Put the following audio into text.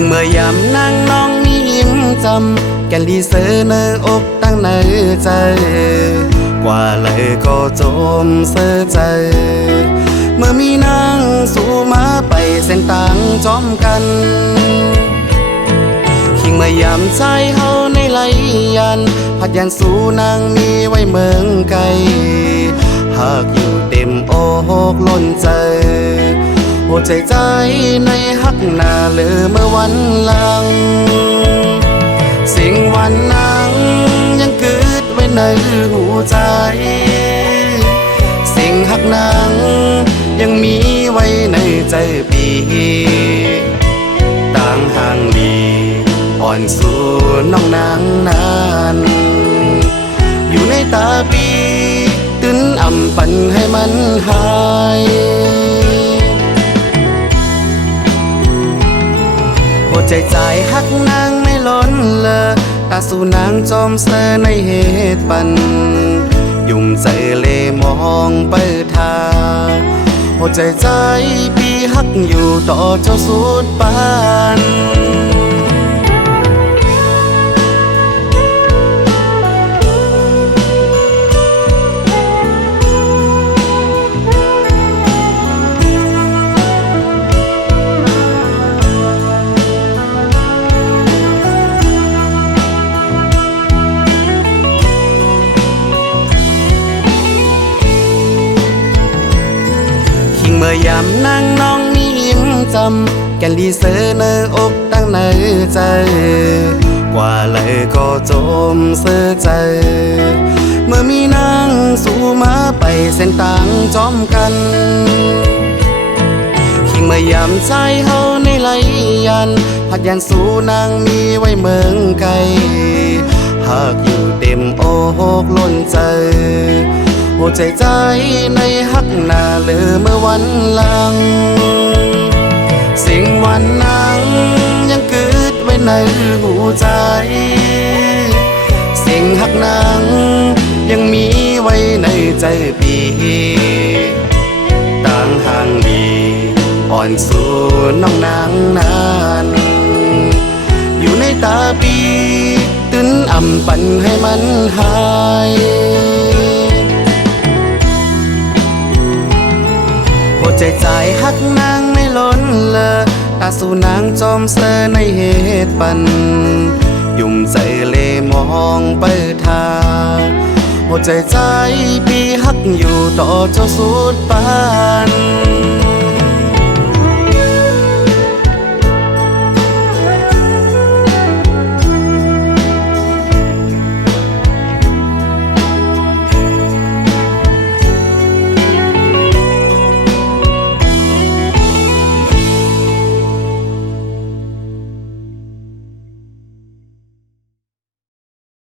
ยิ่งเมื่อยามนั่งน้องมียิ้มจำแกันดีเสนออกตั้งในใจกว่าเลยก็จมเสียใจเมื่อมีนางสู่มาไปเส้นต่างจอมกันยิ่งเมื่อยามใจเฮาในไหลยันพัดยันสู่นางมีไว้เมืองไกลหากอยู่เต็มอกล้นใจหัวใจในฮักหน้าเลือเมื่อวันหลังสิ่งวันนั้นยังเกิดไว้ในหัวใจสิ่งฮักนางยังมีไว้ในใจปีต่างห่างดีอ่อนสู่น้องนางนั้นอยู่ในตาปีตื้นอ่ำปันให้มันหายหัวใจฮักนางไม่ล้นเลยตาสู่นางจอมเสอในเหตุปันยุ่มใจเลมองไปทางหัวใจปีฮักอยู่ต่อเจ้าสุดปานเมื่อยามนั่งน้องมียิ้มจำแกันดีเสนออกตั้งในใจกว่าเลยก็จมเสียใจเมื่อมีนางสู่มาไปเส้นต่างจอมกันยิ่งเมื่อยามใจเฮาในไหลยันพัดยันสู่นางมีไว้เมืองไกลหากอยู่เต็มอกล้นใจหัวใจในฮักหน้าเลือเมื่อวันหลังสิ่งวันนั้นยังเกิดไว้ในหัวใจสิ่งฮักนางยังมีไว้ในใจปีต่างห่างดีอ่อนสู่น้องนางนั้นอยู่ในตาปีตื้นอ่ำปันให้มันหายใจฮักนางไม่ล้นเลยตาสู่นางจอมเสอในเหตุปันยุ่มใจเลมองไปทางหัวใจปีฮักอยู่ต่อเจ้าสุดปาน